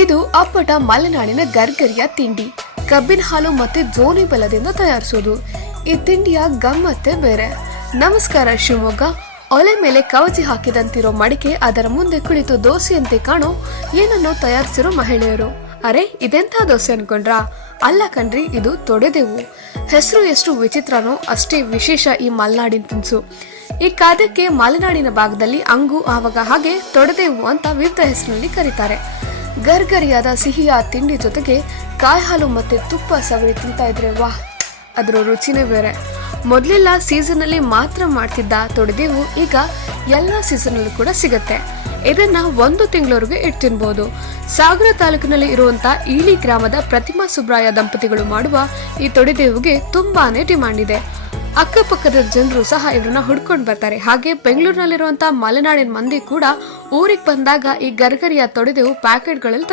ಇದು ಅಪ್ಪಟ ಮಲೆನಾಡಿನ ಗರ್ಗರಿಯ ತಿಂಡಿ. ಕಬ್ಬಿನ ಹಾಲು ಮತ್ತೆ ಜೋನಿ ಬೆಲ್ಲದಿಂದ ತಯಾರಿಸೋದು. ಈ ತಿಂಡಿಯ ಗಮ್ಮತ್ತೇ ಬೇರೆ. ನಮಸ್ಕಾರ ಶಿವಮೊಗ್ಗ. ಒಲೆ ಮೇಲೆ ಕವಚಿ ಹಾಕಿದಂತಿರೋ ಮಡಿಕೆ, ಅದರ ಮುಂದೆ ಕುಳಿತು ದೋಸೆಯಂತೆ ಕಾಣೋ ಏನನ್ನೋ ತಯಾರಿಸಿರೋ ಮಹಿಳೆಯರು. ಅರೆ, ಇದೆಂಥ ದೋಸೆ ಅನ್ಕೊಂಡ್ರಾ? ಅಲ್ಲ ಕಣ್ರಿ, ಇದು ತೊಡೆದೇವು. ಹೆಸರು ಎಷ್ಟು ವಿಚಿತ್ರನೋ ಅಷ್ಟೇ ವಿಶೇಷ ಈ ಮಲೆನಾಡಿನ ತಿನಿಸು. ಈ ಖಾದ್ಯಕ್ಕೆ ಮಲೆನಾಡಿನ ಭಾಗದಲ್ಲಿ ಅಂಗು, ಆವಾಗ ಹಾಗೆ ತೊಡೆದೇವು ಅಂತ ವಿವಿಧ ಹೆಸರಿನಲ್ಲಿ ಕರೀತಾರೆ. ಗರ್ಗರಿಯಾದ ಸಿಹಿಯ ತಿಂಡಿ ಜೊತೆಗೆ ಕಾಯಿ ಹಾಲು ಮತ್ತೆ ತುಪ್ಪ ಸವರಿ ತಿಂತಾ ಇದ್ರೆ ವಾಹ್, ಅದರ ರುಚಿನೇ ಬೇರೆ. ಮೊದಲೆಲ್ಲ ಸೀಸನ್ ಅಲ್ಲಿ ಮಾತ್ರ ಮಾಡ್ತಿದ್ದ ತೊಡೆದೇವು ಈಗ ಎಲ್ಲ ಸೀಸನ್ ಅಲ್ಲೂ ಕೂಡ ಸಿಗತ್ತೆ. ಇದನ್ನ 1 ತಿಂಗಳವರೆಗೆ ಇಟ್ಟು ತಿನ್ಬಹುದು. ಸಾಗರ ತಾಲೂಕಿನಲ್ಲಿ ಇರುವಂತಹ ಈಳಿ ಗ್ರಾಮದ ಪ್ರತಿಮಾ ಸುಬ್ರಾಯ ದಂಪತಿಗಳು ಮಾಡುವ ಈ ತೊಡೆದೇವುಗೆ ತುಂಬಾನೇ ಡಿಮಾಂಡ್ ಇದೆ. ಅಕ್ಕಪಕ್ಕದ ಜನರು ಸಹ ಇವ್ರನ್ನ ಹುಡ್ಕೊಂಡು ಬರ್ತಾರೆ. ಹಾಗೆ ಬೆಂಗಳೂರಿನಲ್ಲಿರುವಂತಹ ಮಲೆನಾಡಿನ ಮಂದಿ ಕೂಡ ಊರಿಗೆ ಬಂದಾಗ ಈ ಗರ್ಗರಿಯ ತೊಡೆದೇವು ಪ್ಯಾಕೆಟ್ಗಳಲ್ಲಿ